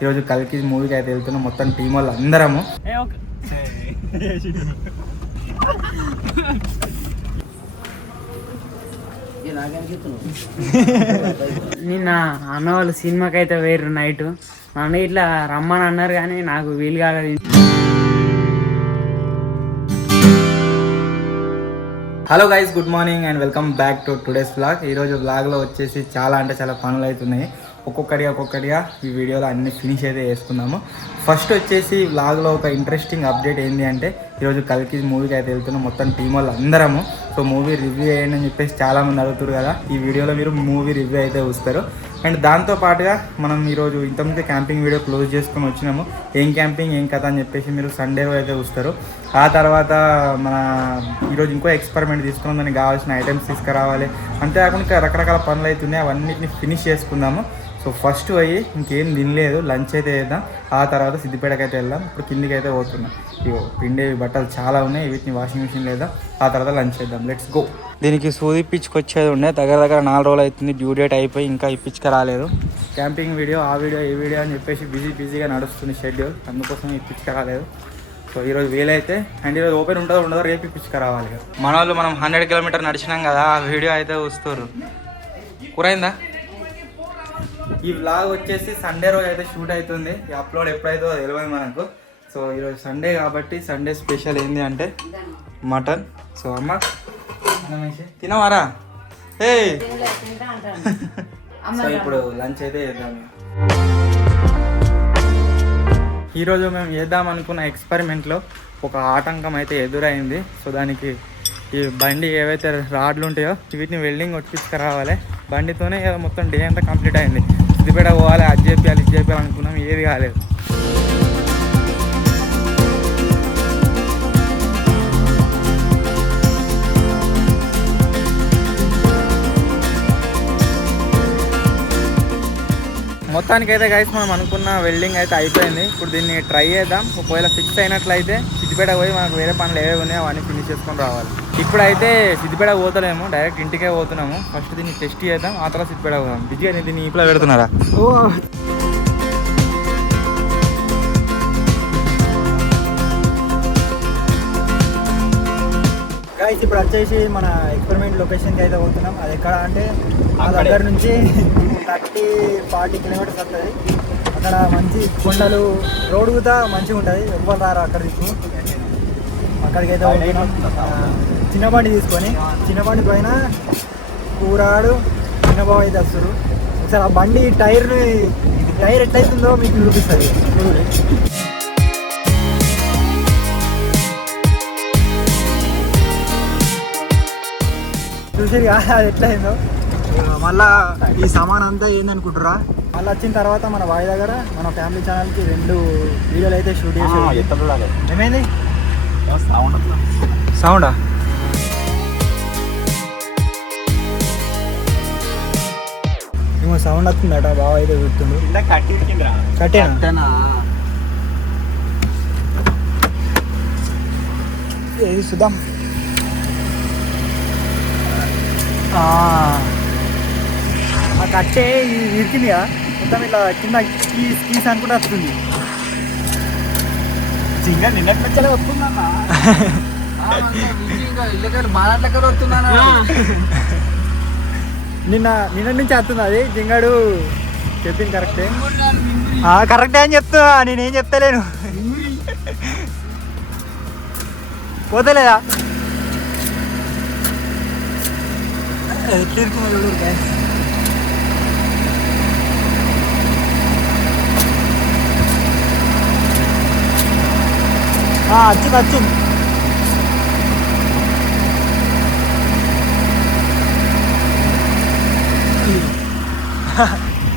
ఈరోజు కల్కి మూవీకి అయితే వెళ్తున్నాం మొత్తం టీం వాళ్ళు అందరము. నిన్న అన్న వాళ్ళు సినిమాకి అయితే వేరు నైట్ నన్ను ఇట్లా రమ్మని అన్నారు కానీ నాకు వీలు కాలేదు. Hello guys, good morning and welcome back to today's vlog. ఈరోజు వ్లాగ్లో వచ్చేసి చాలా పనులు అవుతున్నాయి. ఒక్కొక్కటిగా ఈ వీడియోలో అన్ని ఫినిష్ అయితే చేసుకుందాము. ఫస్ట్ వచ్చేసి వ్లాగ్లో ఒక ఇంట్రెస్టింగ్ అప్డేట్ ఏంటి అంటే ఈరోజు కల్కి మూవీకి అయితే వెళ్తున్నాం మొత్తం టీం వాళ్ళు అందరము. సో మూవీ రివ్యూ చేయండి అని చెప్పేసి చాలామంది అడుగుతారు కదా. ఈ వీడియోలో మీరు మూవీ రివ్యూ అయితే చూస్తారు. అండ్ దాంతోపాటుగా మనం ఈరోజు ఇంతకుముందు క్యాంపింగ్ వీడియో క్లోజ్ చేసుకొని వచ్చినాము. ఏం క్యాంపింగ్ ఏం కథ అని చెప్పేసి మీరు సండే అయితే చూస్తారు. ఆ తర్వాత మన ఈరోజు ఇంకో ఎక్స్పెరిమెంట్ తీసుకున్నాం, దానికి కావాల్సిన ఐటమ్స్ తీసుకురావాలి. అంతేకాకుండా రకరకాల పనులు అవుతున్నాయి, అవన్నిటిని ఫినిష్ చేసుకుందాము. సో ఫస్ట్ పోయి ఇంకేం తినలేదు, లంచ్ అయితే చేద్దాం. ఆ తర్వాత సిద్దిపేటకి అయితే వెళ్దాం. ఇప్పుడు కిందికి అయితే పోతున్నాం. ఇగో పిండేవి బట్టలు చాలా ఉన్నాయి, వీటిని వాషింగ్ మిషన్ లేదా. ఆ తర్వాత లంచ్ చేద్దాం. Let's go. దీనికి సూది ఇప్పించుకొచ్చేది ఉండే, దగ్గర 4 రోజులు అవుతుంది. డ్యూ డేట్ అయిపోయి ఇంకా ఇప్పించుక రాలేదు. క్యాంపింగ్ వీడియో ఆ వీడియో ఈ వీడియో అని చెప్పేసి బిజీగా నడుస్తుంది షెడ్యూల్, అందుకోసం ఇప్పించుక రాలేదు. సో ఈరోజు వీలైతే అండ్ ఈరోజు ఓపెన్ ఉంటుందో ఉండదో రేపు ఇప్పించుక రావాలి. మన వాళ్ళు మనం 100 కిలోమీటర్ నడిచినాం కదా, ఆ వీడియో అయితే వస్తారు. కూరైందా? ఈ వ్లాగ్ వచ్చేసి సండే రోజు అయితే షూట్ అవుతుంది. ఈ అప్లోడ్ ఎప్పుడైతే తెలియదు మనకు. సో ఈరోజు సండే కాబట్టి సండే స్పెషల్ ఏంటి అంటే మటన్. సో అమ్మ తినవారా? ఏ సో ఇప్పుడు లంచ్ అయితే చేద్దాం. ఈరోజు మేము చేద్దాం అనుకున్న ఎక్స్పెరిమెంట్లో ఒక ఆటంకం అయితే ఎదురైంది. సో దానికి ఈ బండి ఏవైతే రాడ్లు ఉంటాయో వీటిని వెల్డింగ్ కొట్టించుకురావాలి. బండితోనే మొత్తం డే అంతా కంప్లీట్ అయింది. సిద్దిపేట పోవాలి, అది చేయాలి ఇది చేయాలి అనుకున్నాం, ఏది కాలేదు. మొత్తానికి అయితే గైస్ మనం అనుకున్న వెల్డింగ్ అయితే అయిపోయింది. ఇప్పుడు దీన్ని ట్రై చేద్దాం. ఒకవేళ ఫిక్స్ అయినట్లయితే సిద్దిపేట పోయి మనకు వేరే పనులు ఏవే ఉన్నాయో అవన్నీ ఫినిష్ చేసుకొని రావాలి. ఇప్పుడైతే సిద్దిపేట పోతలేము, డైరెక్ట్ ఇంటికే పోతున్నాము. ఫస్ట్ దీన్ని టెస్ట్ చేద్దాం, ఆ తర్వాత సిద్దిపేట పోదాం. బిజీగా దీన్ని ఇంట్లో పెడుతున్నారా? గైస్ ఇప్పుడు వచ్చేసి మన ఎక్స్పెరిమెంట్ లొకేషన్కి అయితే పోతున్నాం. అది ఎక్కడ అంటే మా దగ్గర నుంచి 30-40 కిలోమీటర్స్ వస్తుంది. అక్కడ మంచి కొండలు, రోడ్డు కూడా మంచిగా ఉంటుంది. ఎవ్వరు రారు అక్కడ దిక్కు. అక్కడికి అయితే పోతున్నాం. చిన్న బండి తీసుకొని, చిన్న బండి పైన కూరాడు చిన్నబాబు అయితే వస్తారు. ఒకసారి ఆ బండి టైర్ ఎట్లయితుందో మీకు చూపిస్తుంది. చూసి అది ఎట్లయిందో. మళ్ళా ఈ సామాన్ అంతా ఏందనుకుంటారా, మళ్ళీ వచ్చిన తర్వాత మన వాయి దగ్గర మన ఫ్యామిలీ ఛానల్కి 2 వీడియోలు అయితే షూట్ చేసి. ఏమైంది సౌండా? ఏమో సౌండ్ వస్తుందట, బాగా అయితే చూస్తుండు. కట్టేనా ఏది చూద్దాం. ఆ కట్టే ఇరికిందిగా మొత్తం ఇట్లా కింద కీస్ అనుకుంటే వస్తుంది. జింగా నిన్నటి మధ్యలో వస్తుందన్నా, నిన్న నుంచి వస్తుంది అది. జింగాడు చెప్పింది కరెక్టే, కరెక్టే అని చెప్తా. నేనేం చెప్తలేను. పోతలేదా? వచ్చింది.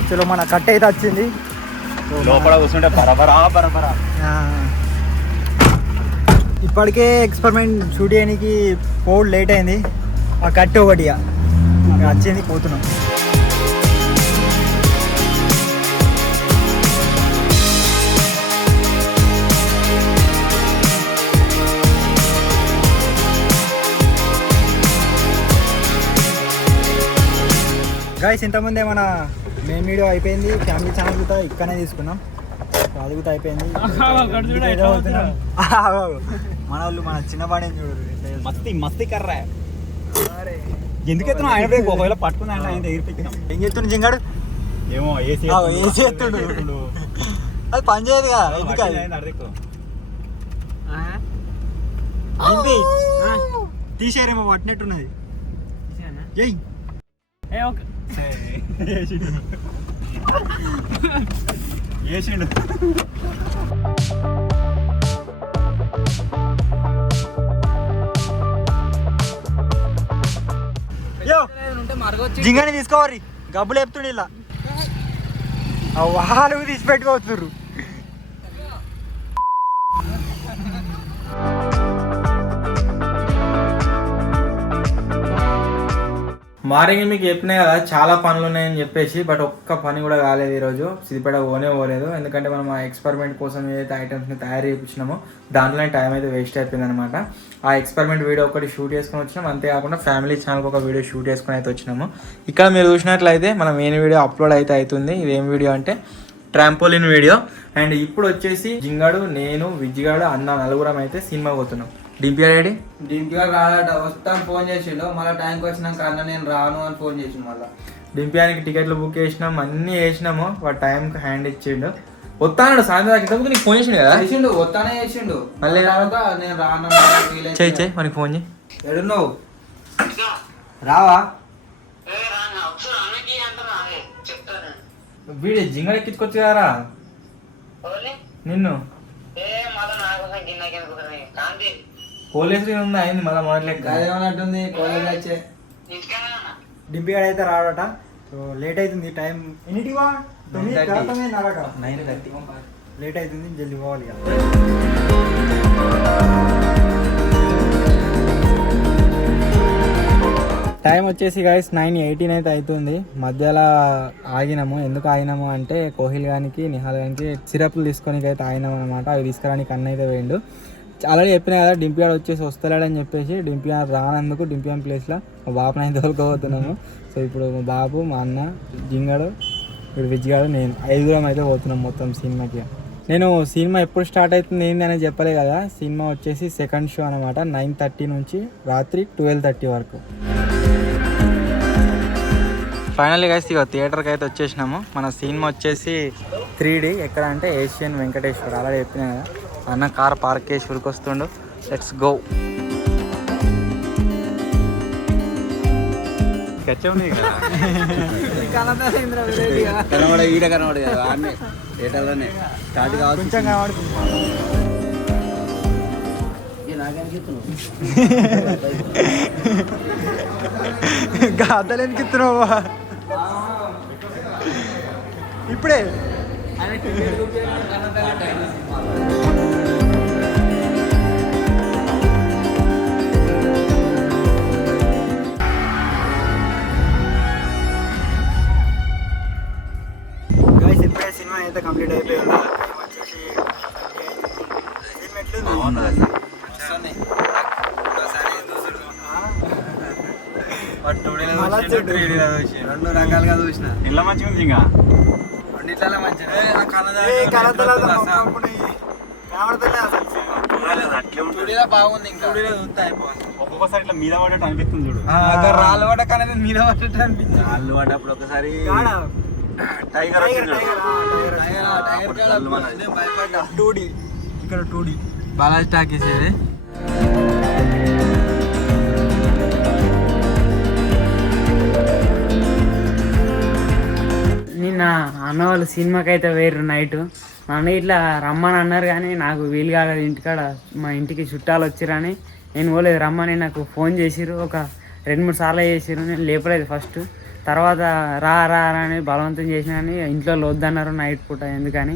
చలో మన కట్ట అయితే వచ్చింది. లోపల కూర్చుంటే బరబరా. ఇప్పటికే ఎక్స్పెరిమెంట్ షూట్ చేయడానికి పోడ్ లేట్ అయింది. ఆ కట్ట ఒకటిగా వచ్చింది, పోతున్నాం. గైస్ ఇంతకుముందే మన మెయిన్ వీడియో అయిపోయింది. ఫ్యామిలీ ఛానల్ కూడా ఇక్కడనే తీసుకున్నాం. అదుగుతా అయిపోయింది. మన వాళ్ళు మన చిన్న బాడీ చూడరు మస్తి మస్తి కర్రా ఎందుకెత్తున్నా ఆయన బ్రేక్ ఒకవేళ పట్టుకుని ఆయన ఎగిరిపించినాం. ఏం చెప్తుండు జింగాడు? ఏమో ఏసీ ఏసీ ఎత్తుండు. అది పని చేయదుగా ఎందుకు అది తీసేరేమో పట్టినట్టున్నది. ఏయ్ వేసిండు జింగని తీసుకోవాలి గబ్బులు చెప్తుండే ఇలా వాళ్ళు తీసి పెట్టుకోవచ్చుర్రు. మార్నింగ్ మీకు చెప్పినా కదా చాలా పనులు ఉన్నాయని చెప్పేసి, బట్ ఒక్క పని కూడా కాలేదు ఈరోజు. సిద్దిపేట పోలేదు, ఎందుకంటే మనం ఆ ఎక్స్పెరిమెంట్ కోసం ఏదైతే ఐటమ్స్ని తయారు చేయించినామో దాంట్లోనే టైం అయితే వేస్ట్ అయిపోయింది అనమాట. ఆ ఎక్స్పెరిమెంట్ వీడియో ఒకటి షూట్ చేసుకొని వచ్చినాం, అంతేకాకుండా ఫ్యామిలీ ఛానల్కి ఒక వీడియో షూట్ చేసుకొని అయితే వచ్చినాము. ఇక్కడ మీరు చూసినట్లయితే మనం మెయిన్ వీడియో అప్లోడ్ అయితే అవుతుంది. ఇదేం వీడియో అంటే ట్రాంపోలిన్ వీడియో. అండ్ ఇప్పుడు వచ్చేసి జింగాడు, నేను, విజ్జిగాడు, అన్న నలుగురం అయితే సినిమా పోతున్నాం. డింపియా రెడీ? డింపిగా రాడట, వస్తాను ఫోన్ చేసిండు. మళ్ళీ టైంకి వచ్చినాక అన్న నేను రాను అని ఫోన్ చేసిండు. మళ్ళీ డింపియానికి టికెట్లు బుక్ చేసినాం, అన్నీ వేసినాము. వాడు టైంకి హ్యాండ్ ఇచ్చిండు. వస్తాడు సాయంత్రం దాకా. ఇంతకుముందు నీకు ఫోన్ చేసిండు కదా? చేసిండు, వస్తానే చేసిండు. మళ్ళీ నేను రాను చెయ్యి మనకి ఫోన్ చేయి. ఎడున్నావు? రావా? వీడి జింగడ ఎక్కించుకోవచ్చు కదరా నిన్ను. పోలీసు ఉందా అయింది మళ్ళీ మొదలెక్క అదేమన్నట్టుంది కాలేజ్. డింపిగాడు అయితే రాడట, సో లేట్ అవుతుంది. టైం ఎన్నిటివా? 9:30 లేట్ అవుతుంది, జల్దీ పోవాలి ఇక. టైం వచ్చేసి గైస్ 9:18 అయితే అవుతుంది. మధ్యలో ఆగినాము. ఎందుకు ఆగినాము అంటే కోహిల్ గానికి, నిహాల్ గానికి సిరప్లు తీసుకొని అయితే ఆగినాము అనమాట. అవి తీసుకురానికి అన్న అయితే వేయండు. ఆల్రెడీ చెప్పినా కదా డింపియాడ్ వచ్చేసి వస్తలేడని చెప్పేసి. డింపియాడ్ రానందుకు డింపియాడ్ ప్లేస్లో మా బాబుని అయితే తోలుకోబోతున్నాము. సో ఇప్పుడు మా బాబు, మా అన్న, జింగాడు, ఇప్పుడు విజ్జిగాడు, నేను 5 అయితే పోతున్నాం మొత్తం సినిమాకి. నేను సినిమా ఎప్పుడు స్టార్ట్ అవుతుంది ఏంది అనేది చెప్పలే కదా. సినిమా వచ్చేసి సెకండ్ షో అనమాట, 9:30 నుంచి రాత్రి 12:30 వరకు. ఫైనల్లీ గైస్ ఇక థియేటర్కి అయితే వచ్చేసినాము. మన సినిమా వచ్చేసి 3D. ఎక్కడ అంటే ఏషియన్ వెంకటేశ్వర్. అలా చెప్పినా కదా. అన్న కార్ పార్క్ చేసి ఉరికొస్తుండు. Let's go. కనబడ ఈడ కనబడదు కదా అన్నీ థియేటర్లోనే స్టార్ట్ కావాలి. కొంచెం కనబడుతుంది. గాథలు ఎందుకు ఇస్తున్నావా ఇప్పుడే? గైస్ ఇప్పుడే సినిమా అయితే కంప్లీట్ అయిపోయింది. వచ్చేసి రెండు రకాలుగా చూసిన ఇలా మంచిగా ఉంది. ఇంకా రెండిట్లలో మంచిగా బాగుంది. ఇంకా ఒక్కొక్కసారి ఇట్లా మీద పడ్డట్టు అనిపిస్తుంది చూడు. రాళ్ళు పడ్డ మీద పడ్డట్టు అనిపించింది. రాళ్ళు పడ్డప్పుడు ఒకసారి టైగర్ భయపడ్డా. 2D ఇక్కడ 2D బాలాజీ టాకీస్ ఇది. నిన్న అన్న వాళ్ళు సినిమాకి అయితే వేరు నైట్. నన్ను ఇట్లా రమ్మని అన్నారు కానీ నాకు వీలు కాలేదు. ఇంటికాడ మా ఇంటికి చుట్టాలు వచ్చిరని నేను పోలేదు. రమ్మని నాకు ఫోన్ చేసిర్రు, ఒక 2-3 సార్లు చేసిర్రు. నేను లేపలేదు ఫస్ట్. తర్వాత రా రా అని బలవంతం చేసిన కానీ ఇంట్లో వద్దన్నారు నైట్ పూట ఎందుకని.